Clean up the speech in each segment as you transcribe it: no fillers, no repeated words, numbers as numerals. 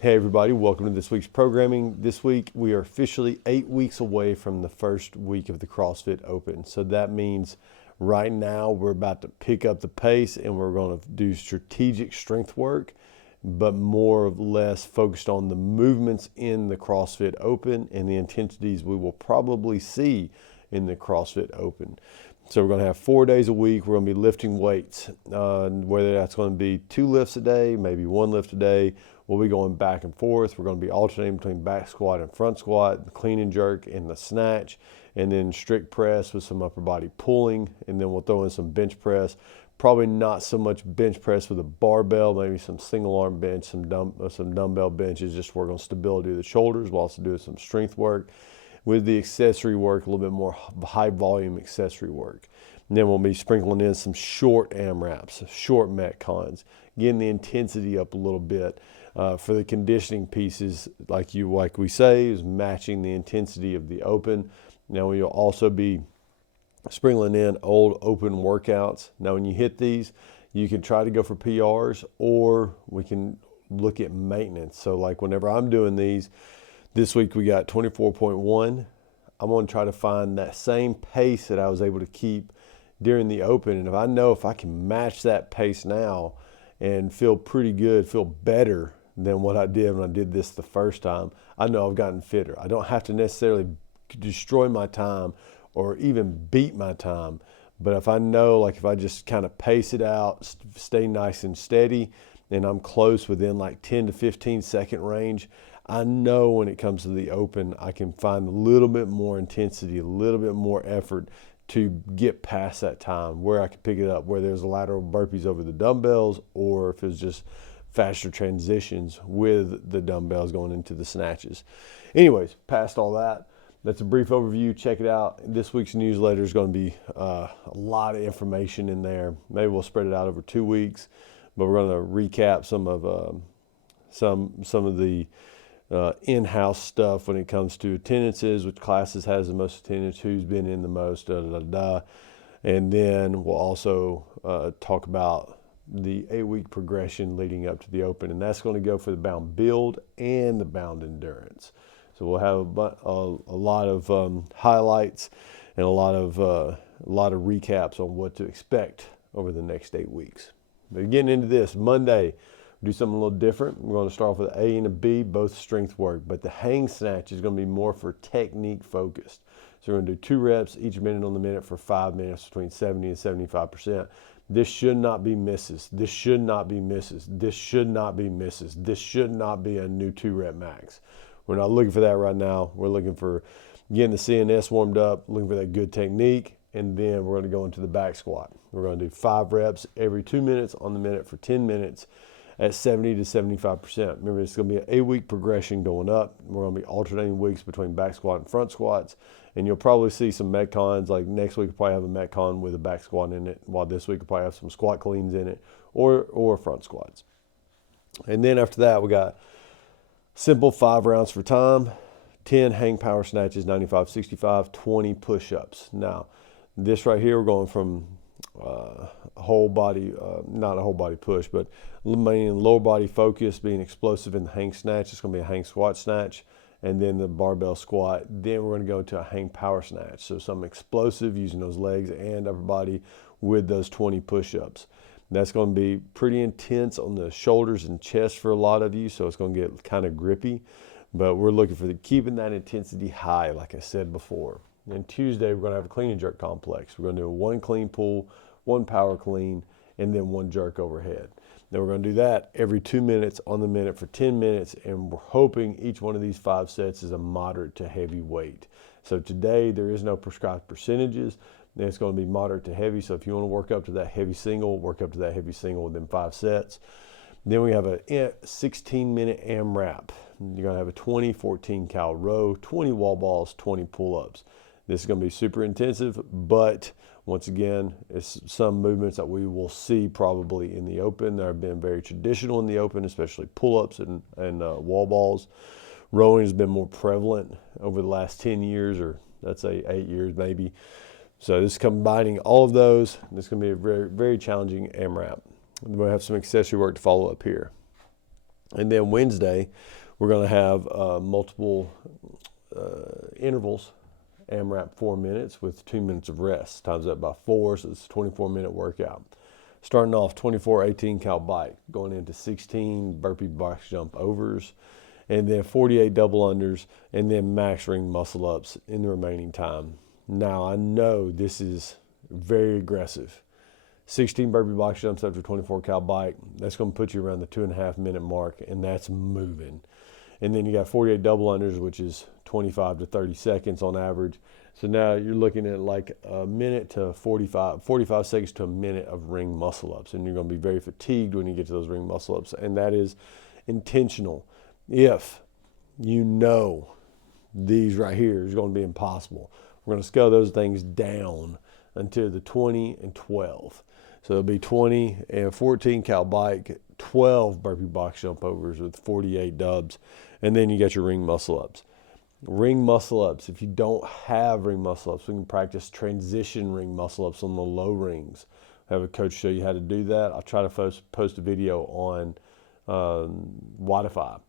Hey everybody, welcome to this week's programming. This week we are officially 8 weeks away from the first week of the CrossFit Open. So that means right now we're about to pick up the pace and we're going to do strategic strength work, but more or less focused on the movements in the CrossFit Open and the intensities we will probably see in the CrossFit Open. So we're going to have 4 days a week. We're going to be lifting weights, whether that's going to be 2 lifts a day, maybe 1 lift a day. We'll be going back and forth. We're going to be alternating between back squat and front squat, the clean and jerk and the snatch, and then strict press with some upper body pulling. And then we'll throw in some bench press. Probably not so much bench press with a barbell, maybe some single arm bench, some dumbbell benches, just work on stability of the shoulders. We'll also do some strength work with the accessory work, a little bit more high volume accessory work. And then we'll be sprinkling in some short AMRAPs, short Metcons, getting the intensity up a little bit. For the conditioning pieces, like we say, is matching the intensity of the open. Now we'll also be sprinkling in old open workouts. Now when you hit these, you can try to go for PRs, or we can look at maintenance. So like whenever I'm doing these, this week we got 24.1. I'm going to try to find that same pace that I was able to keep during the open. And if I can match that pace now and feel pretty good, feel better than what I did when I did this the first time, I know I've gotten fitter. I don't have to necessarily destroy my time or even beat my time. But if I know, like if I just kind of pace it out, stay nice and steady, and I'm close within like 10 to 15 second range, I know when it comes to the open, I can find a little bit more intensity, a little bit more effort to get past that time where I can pick it up, where there's lateral burpees over the dumbbells, or if it's just faster transitions with the dumbbells going into the snatches. Anyways, past all that, that's a brief overview. Check it out. This week's newsletter is going to be a lot of information in there. Maybe we'll spread it out over 2 weeks, but we're going to recap some of the in-house stuff when it comes to attendances, which classes has the most attendance, who's been in the most, and then we'll also talk about the 8-week progression leading up to the open, and that's going to go for the bound build and the bound endurance. So we'll have a lot of highlights and a lot of recaps on what to expect over the next 8 weeks. But getting into this, Monday, do something a little different. We're going to start off with an A and a B, both strength work, but the hang snatch is going to be more for technique focused. So we're going to do 2 reps each minute on the minute for 5 minutes, between 70 and 75%. This should not be misses. This should not be misses. This should not be misses. This should not be a new 2-rep max. We're not looking for that right now. We're looking for getting the CNS warmed up, looking for that good technique, and then we're going to go into the back squat. We're going to do 5 reps every 2 minutes on the minute for 10 minutes at 70 to 75%. Remember, it's going to be an 8-week progression going up. We're going to be alternating weeks between back squat and front squats. And you'll probably see some Metcons, like next week we'll probably have a Metcon with a back squat in it, while this week we'll probably have some squat cleans in it, or front squats. And then after that, we got simple 5 rounds for time, 10 hang power snatches, 95, 65, 20 push-ups. Now, this right here, we're going from whole body, not a whole body push, but mainly lower body focus, being explosive in the hang snatch. It's going to be a hang squat snatch, and then the barbell squat. Then we're going to go to a hang power snatch. So some explosive using those legs and upper body with those 20 push-ups. That's going to be pretty intense on the shoulders and chest for a lot of you, so it's going to get kind of grippy. But we're looking for keeping that intensity high, like I said before. And Tuesday, we're going to have a clean and jerk complex. We're going to do 1 clean pull, 1 power clean, and then 1 jerk overhead. Then we're going to do that every 2 minutes on the minute for 10 minutes, and we're hoping each one of these 5 sets is a moderate to heavy weight. So today, there is no prescribed percentages. It's going to be moderate to heavy, so if you want to work up to that heavy single, work up to that heavy single within 5 sets. Then we have a 16-minute AMRAP. You're going to have a 20, 14 cal row, 20 wall balls, 20 pull-ups. This is going to be super intensive, but once again, it's some movements that we will see probably in the open. They have been very traditional in the open, especially pull-ups and wall balls. Rowing has been more prevalent over the last 10 years, or let's say 8 years maybe. So this is combining all of those. This is going to be a very, very challenging AMRAP. We'll have some accessory work to follow up here. And then Wednesday, we're going to have multiple intervals, AMRAP 4 minutes with 2 minutes of rest. Times that by 4, so it's a 24-minute workout. Starting off 24 18 cal bike, going into 16 burpee box jump overs, and then 48 double unders, and then max ring muscle ups in the remaining time. Now, I know this is very aggressive. 16 burpee box jumps after 24 cal bike, that's going to put you around the 2.5 minute mark, and that's moving. And then you got 48 double unders, which is 25 to 30 seconds on average. So now you're looking at like a minute to 45 seconds to a minute of ring muscle ups. And you're going to be very fatigued when you get to those ring muscle ups. And that is intentional. If you know these right here is going to be impossible, we're going to scale those things down until the 20 and 12. So it'll be 20 and 14 cal bike, 12 burpee box jump overs with 48 dubs. And then you got your ring muscle ups. Ring muscle ups. If you don't have ring muscle ups, we can practice transition ring muscle ups on the low rings. Have a coach show you how to do that. I'll try to post a video on Wodify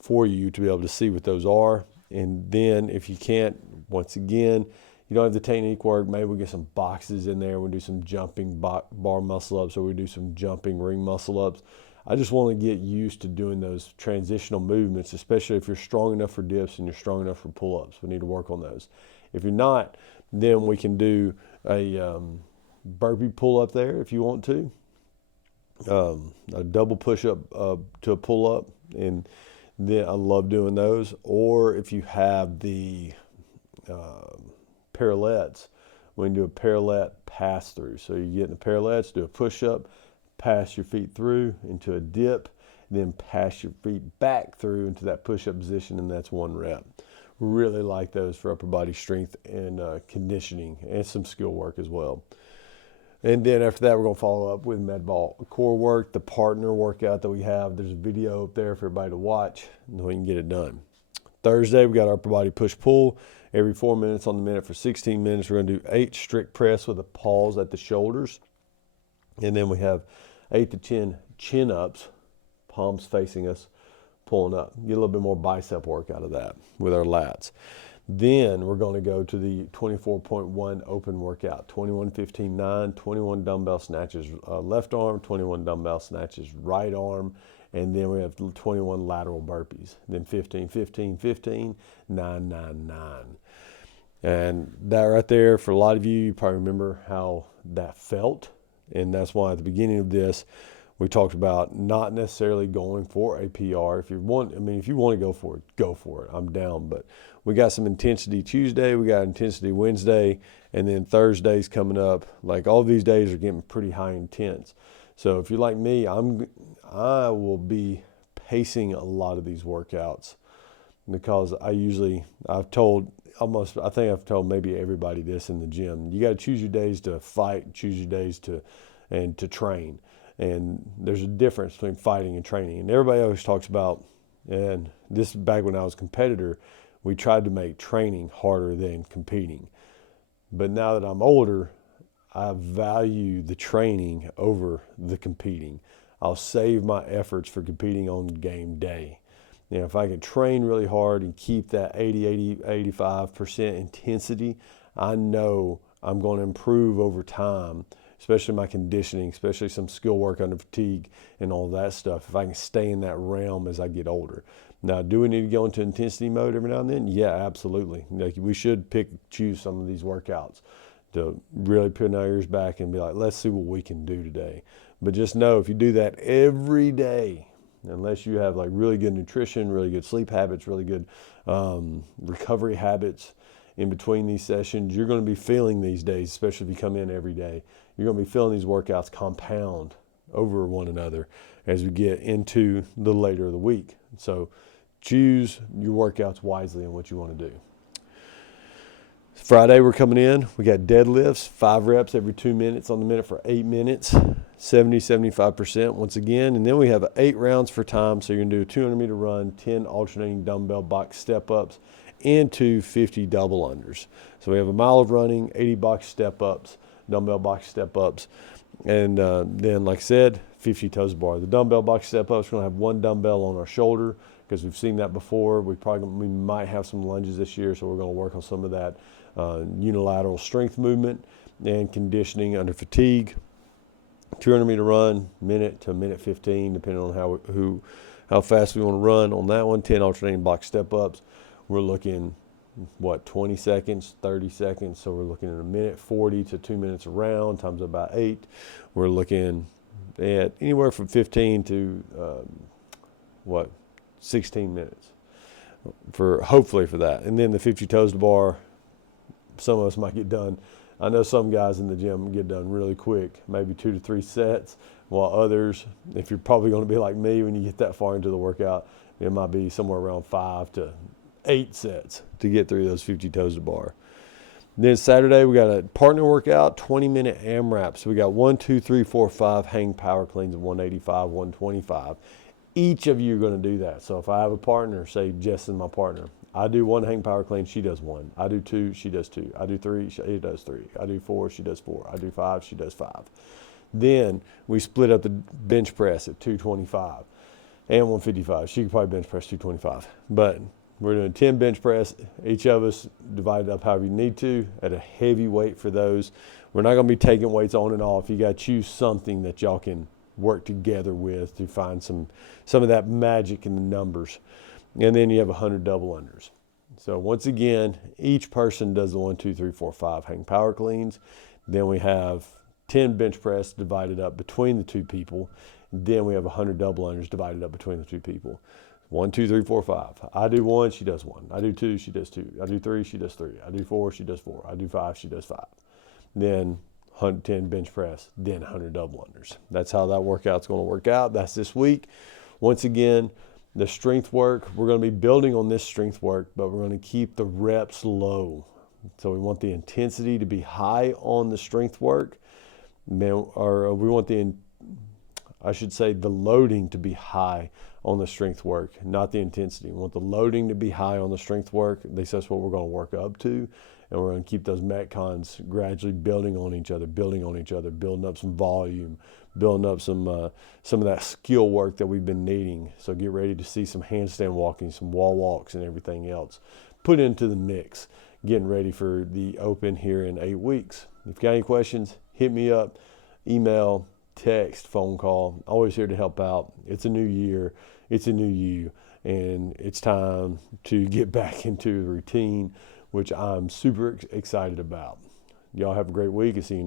for you to be able to see what those are. And then if you can't, once again, you don't have the technique work, maybe we'll get some boxes in there. We'll do some jumping bar muscle ups, or we do some jumping ring muscle ups. I just want to get used to doing those transitional movements, especially if you're strong enough for dips and you're strong enough for pull-ups. We need to work on those. If you're not, then we can do a burpee pull-up there if you want to, a double push-up to a pull-up, and then I love doing those. Or if you have the parallettes, we can do a parallette pass-through. So you get in the parallettes, do a push-up, pass your feet through into a dip, then pass your feet back through into that push-up position, and that's 1 rep. Really like those for upper body strength and conditioning, and some skill work as well. And then after that, we're going to follow up with med ball core work, the partner workout that we have. There's a video up there for everybody to watch, and we can get it done. Thursday, we got our upper body push-pull every 4 minutes on the minute for 16 minutes. We're going to do 8 strict press with a pause at the shoulders. And then we have 8 to 10 chin-ups, palms facing us, pulling up. Get a little bit more bicep work out of that with our lats. Then we're going to go to the 24.1 open workout, 21, 15, 9, 21 dumbbell snatches left arm, 21 dumbbell snatches right arm, and then we have 21 lateral burpees. Then 15, 15, 15, 9, 9, 9. And that right there, for a lot of you, you probably remember how that felt. And that's why at the beginning of this, we talked about not necessarily going for a PR. If you want to go for it. I'm down. But we got some intensity Tuesday, we got intensity Wednesday, and then Thursday's coming up. Like, all these days are getting pretty high intense. So if you're like me, I will be pacing a lot of these workouts, because I've told maybe everybody this in the gym. You got to choose your days to fight, choose your days to train. And there's a difference between fighting and training. And everybody always talks about, and this is back when I was a competitor, we tried to make training harder than competing. But now that I'm older, I value the training over the competing. I'll save my efforts for competing on game day. If I can train really hard and keep that 85% intensity, I know I'm going to improve over time, especially my conditioning, especially some skill work under fatigue and all that stuff, if I can stay in that realm as I get older. Now, do we need to go into intensity mode every now and then? Yeah, absolutely. Like, we should choose some of these workouts to really put our ears back and be like, let's see what we can do today. But just know, if you do that every day, unless you have like really good nutrition, really good sleep habits, really good recovery habits in between these sessions, you're going to be feeling these days, especially if you come in every day, you're going to be feeling these workouts compound over one another as we get into the later of the week. So choose your workouts wisely on what you want to do. Friday, we're coming in. We got deadlifts, 5 reps every 2 minutes on the minute for 8 minutes, 75% once again. And then we have 8 rounds for time. So you're going to do a 200-meter run, 10 alternating dumbbell box step-ups, and 2 50 double unders. So we have a mile of running, 80 box step-ups, dumbbell box step-ups, And then, like I said, 50 toes to bar. The dumbbell box step ups, we're going to have one dumbbell on our shoulder because we've seen that before. We might have some lunges this year, so we're going to work on some of that unilateral strength movement and conditioning under fatigue. 200-meter run, minute to minute 15, depending on how fast we want to run on that one. 10 alternating box step ups. We're looking 20 seconds, 30 seconds. So we're looking at a minute 40 to 2 minutes around times about 8. We're looking at anywhere from 15 to 16 minutes hopefully for that. And then the 50 toes to bar, some of us might get done. I know some guys in the gym get done really quick, maybe 2 to 3 sets, while others, if you're probably going to be like me when you get that far into the workout, it might be somewhere around 5 to 8 sets to get through those 50 toes to bar. Then Saturday, we got a partner workout, 20-minute AMRAP. So we got 1, 2, 3, 4, 5 hang power cleans of 185, 125. Each of you are going to do that. So if I have a partner, say Jess is my partner, I do 1 hang power clean, she does 1. I do 2, she does 2. I do 3, she does 3. I do 4, she does 4. I do 5, she does 5. Then we split up the bench press at 225 and 155. She could probably bench press 225. But we're doing 10 bench press, each of us divided up however you need to at a heavy weight for those. We're not going to be taking weights on and off. You got to choose something that y'all can work together with to find some of that magic in the numbers. And then you have 100 double unders. So once again, each person does the 1, 2, 3, 4, 5 hang power cleans. Then we have 10 bench press divided up between the 2 people. Then we have 100 double unders divided up between the 2 people. 1, 2, 3, 4, 5. I do 1, she does 1. I do 2, she does 2. I do 3, she does 3. I do 4, she does 4. I do 5, she does 5. Then 110 bench press, then 100 double unders. That's how that workout's going to work out. That's this week. Once again, the strength work, we're going to be building on this strength work, but we're going to keep the reps low. So we want the intensity to be high on the strength work, or we want the loading to be high on the strength work, not the intensity. We want the loading to be high on the strength work. At least that's what we're going to work up to. And we're going to keep those metcons gradually building on each other, building up some volume, building up some of that skill work that we've been needing. So get ready to see some handstand walking, some wall walks, and everything else put into the mix, getting ready for the Open here in 8 weeks. If you got any questions, hit me up, email, text, phone call. Always here to help out. It's a new year. It's a new you. And it's time to get back into the routine, which I'm super excited about. Y'all have a great week. I'll see you